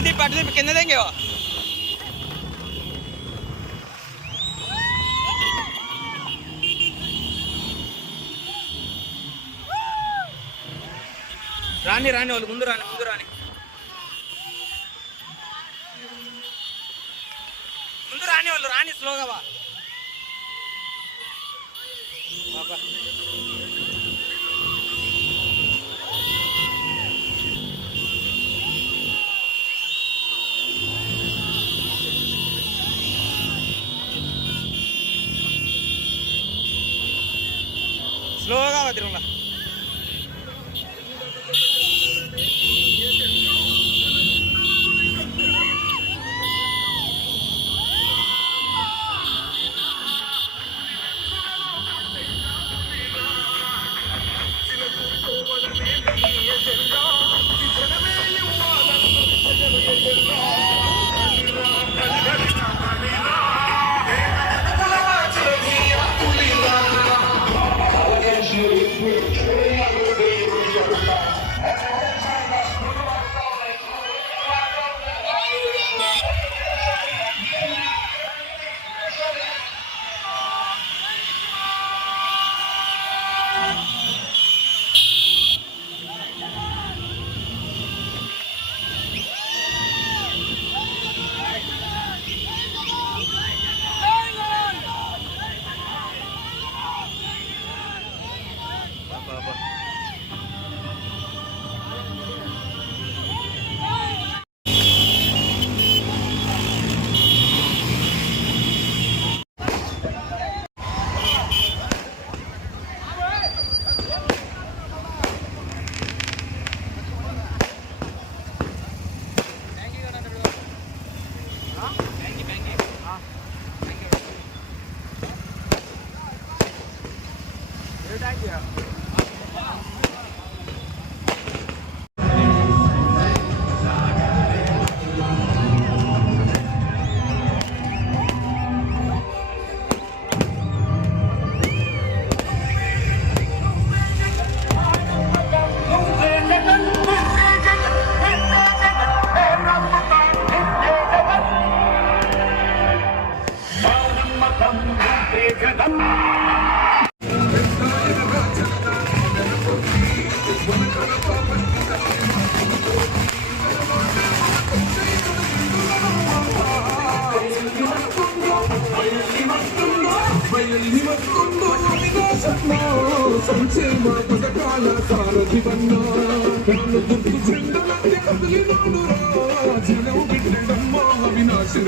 जल्दी पट दे कितने देंगे वो రాని రాని వాళ్ళు ముందు రాని ముందు రాని ముందు రాని వాళ్ళు రాని స్లోగా స్లోగా వా గుర్తు కదిలినాడు రా జనం అవినాశి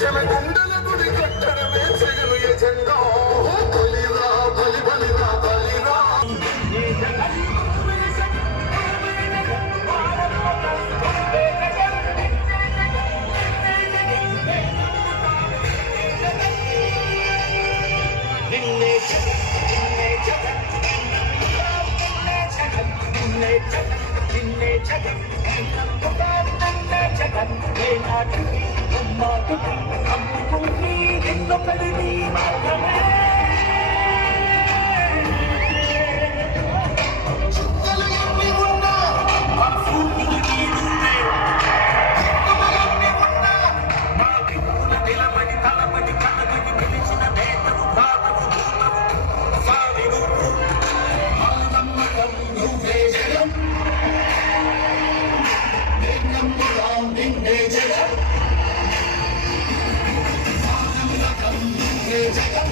జనగుండల గుడి కట్టడమే జగను చుక్కలు ఎన్ని ఉన్నా మాత్రమే Jacob.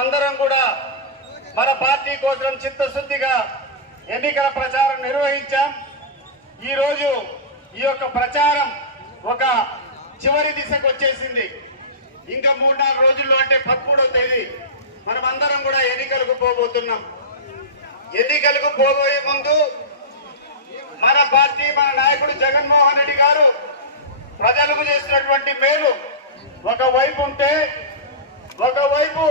అందరం కూడా మన పార్టీ కోసం చిత్తశుద్ధిగా ఎన్నికల ప్రచారం నిర్వహించాం. ఈ రోజు ఈ యొక్క ప్రచారం ఒక చివరి దిశకు వచ్చేసింది. ఇంకా మూడు నాలుగు రోజుల్లో అంటే పదమూడవ తేదీ. మనం అందరం కూడా ఎన్నికలకు పోబోతున్నాం. ఎన్నికలకు పోబోయే ముందు మన పార్టీ మన నాయకుడు జగన్మోహన్ రెడ్డి గారు ప్రజలకు చేసినటువంటి మేలు ఒకవైపు ఉంటే ఒకవైపు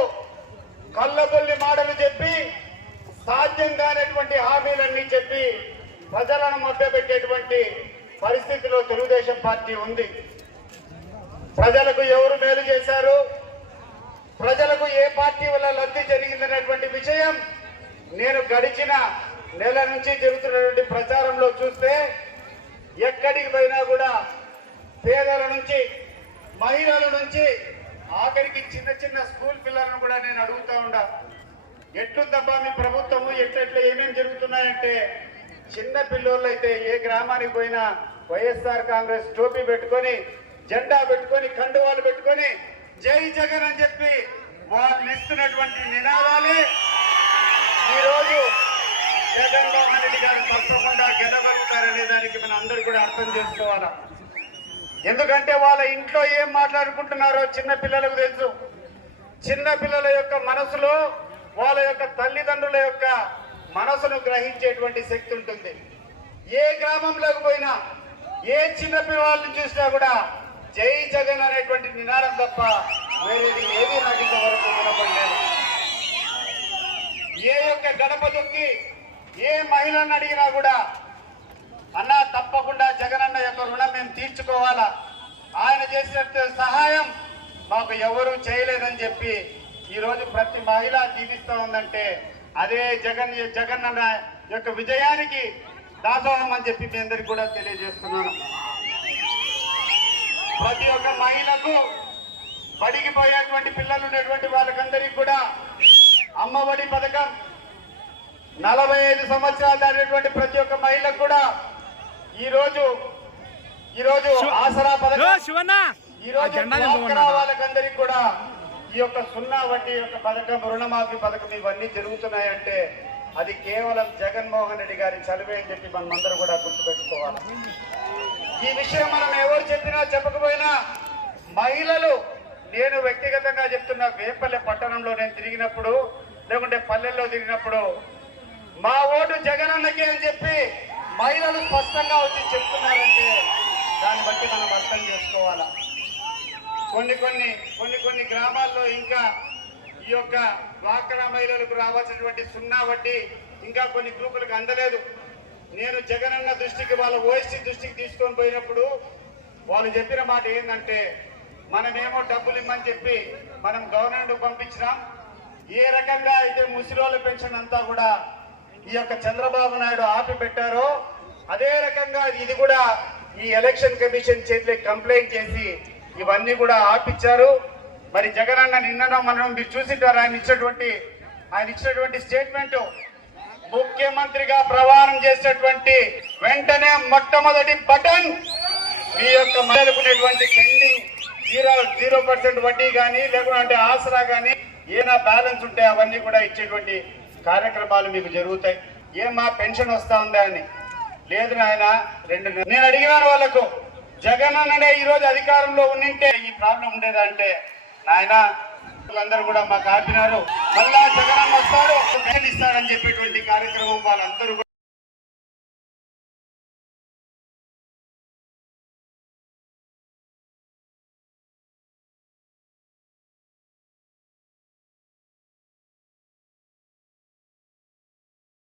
కళ్ళబొల్లి మాటలు చెప్పి సాధ్యం కానటువంటి హామీలన్నీ చెప్పి ప్రజలను మభ్యపెట్టేటువంటి పరిస్థితిలో తెలుగుదేశం పార్టీ ఉంది. ప్రజలకు ఎవరు మేలు చేశారు? ప్రజలకు ఏ పార్టీ వల్ల లబ్ధి జరిగిందనేటువంటి విషయం నేను గడిచిన నెల నుంచి జరుగుతున్నటువంటి ప్రచారంలో చూస్తే ఎక్కడికి పోయినా కూడా పేదల నుంచి మహిళల నుంచి ఆఖరికి చిన్న చిన్న స్కూల్ పిల్లలను కూడా నేను అడుగుతా ఉండా. ఎట్లుందబ్బా మీ ప్రభుత్వము? ఎట్లెట్లా ఏమేమి జరుగుతున్నాయంటే చిన్న పిల్లోళ్ళు అయితే ఏ గ్రామానికి పోయినా వైఎస్ఆర్ కాంగ్రెస్ టోపీ పెట్టుకొని జెండా పెట్టుకొని కండువాలు పెట్టుకొని జై జగన్ అని చెప్పి వాళ్ళు ఇస్తున్నటువంటి నినాదాలే. ఈరోజు జగన్మోహన్ రెడ్డి గారు తప్పకుండా గెలగలుగుతారనే దానికి మనం అందరూ కూడా అర్థం చేసుకోవాలా? ఎందుకంటే వాళ్ళ ఇంట్లో ఏం మాట్లాడుకుంటున్నారో చిన్న పిల్లలకు తెలుసు. చిన్న పిల్లల యొక్క మనసులో వాళ్ళ యొక్క తల్లిదండ్రుల యొక్క మనసును గ్రహించేటువంటి శక్తి ఉంటుంది. ఏ గ్రామంలోకి పోయినా ఏ చిన్నపిల్లవాళ్ళని చూసినా కూడా జై జగన్ అనేటువంటి నినాదం తప్ప వేరేది ఏది నాకు ఇంతవరకు వినపడలేదు ఏ యొక్క గడప దొక్కి ఏ మహిళను అడిగినా కూడా అన్న తప్పకుండా జగనన్న యొక్క రుణం మేము తీర్చుకోవాలా? ఆయన చేసిన సహాయం మాకు ఎవరూ చేయలేదని చెప్పి ఈరోజు ప్రతి మహిళ జీవిస్తూ ఉందంటే అదే జగన్ జగనన్న యొక్క విజయానికి దాసోహం అని చెప్పి మీ అందరికి కూడా తెలియజేస్తున్నాను ప్రతి ఒక్క మహిళకు బడికి పోయేటువంటి పిల్లలు ఉన్నటువంటి వాళ్ళకందరికీ కూడా అమ్మఒడి పథకం నలభై ఐదు సంవత్సరాలు దాటినటువంటి ప్రతి ఒక్క మహిళకు కూడా ఈ రోజు ఈ రోజు ఆసరా పథకం శివన్న ఈ రోజు జెండా డ్వాక్రా నిలబడినాడా? వాళ్ళకందరికీ కూడా ఈ యొక్క సున్నా వడ్డీ యొక్క పథకం రుణమాఫీ పథకం ఇవన్నీ జరుగుతున్నాయంటే అది కేవలం జగన్మోహన్ రెడ్డి గారి చదివే అని చెప్పి మనం అందరూ కూడా గుర్తుపెట్టుకోవాలి. ఈ విషయం మనం ఎవరు చెప్పినా చెప్పకపోయినా మహిళలు నేను వ్యక్తిగతంగా చెప్తున్న వేపల్లె పట్టణంలో నేను తిరిగినప్పుడు లేకుంటే పల్లెల్లో తిరిగినప్పుడు మా ఓటు జగనన్నకే అని చెప్పి మహిళలు స్పష్టంగా వచ్చి చెప్తున్నారంటే దాన్ని బట్టి మనం అర్థం చేసుకోవాలా? కొన్ని కొన్ని కొన్ని కొన్ని గ్రామాల్లో ఇంకా ఈ యొక్క డ్వాక్రా మహిళలకు రావాల్సినటువంటి సున్నా వడ్డీ ఇంకా కొన్ని గ్రూపులకు అందలేదు. నేను జగనన్న దృష్టికి వాళ్ళ ఓఎస్సీ దృష్టికి తీసుకొని పోయినప్పుడు వాళ్ళు చెప్పిన మాట ఏంటంటే మనమేమో డబ్బులు ఇమ్మని చెప్పి మనం గవర్నమెంట్ పంపించినాం. ఏ రకంగా అయితే ముసిరోళ్ళ పెన్షన్ అంతా కూడా ఈ యొక్క చంద్రబాబు నాయుడు ఆపి పెట్టారో అదే రకంగా ఇది కూడా ఈ ఎలక్షన్ కమిషన్ చేతిలో కంప్లైంట్ చేసి ఇవన్నీ కూడా ఆపిచ్చారు. మరి జగన్ అన్న నిన్న మనం మీరు చూసింటారు? ఆయన ఇచ్చినటువంటి ఆయన ఇచ్చినటువంటి స్టేట్మెంట్ ముఖ్యమంత్రిగా ప్రవాహం చేసినటువంటి వెంటనే మొట్టమొదటి బటన్ మీ యొక్క మహిళకునేటువంటి పెండింగ్ జీరో జీరో పర్సెంట్ వడ్డీ కానీ లేకుంటే ఆసరా కానీ ఏనా బ్యాలెన్స్ ఉంటే అవన్నీ కూడా ఇచ్చేటువంటి కార్యక్రమాలు మీకు జరుగుతాయి. ఏం మా పెన్షన్ వస్తా ఉందా అని? లేదు నాయన రెండు నేను అడిగినాను వాళ్ళకు. జగన్ అన్ననే ఈ రోజు అధికారంలో ఉండింటే ఈ ప్రాబ్లం ఉండేదంటే నాయన అందరూ కూడా మాకు ఆపినారు. మళ్ళా జగన్ వస్తారు వస్తాడు ఇస్తాడని చెప్పేటువంటి కార్యక్రమం వాళ్ళందరూ కూడా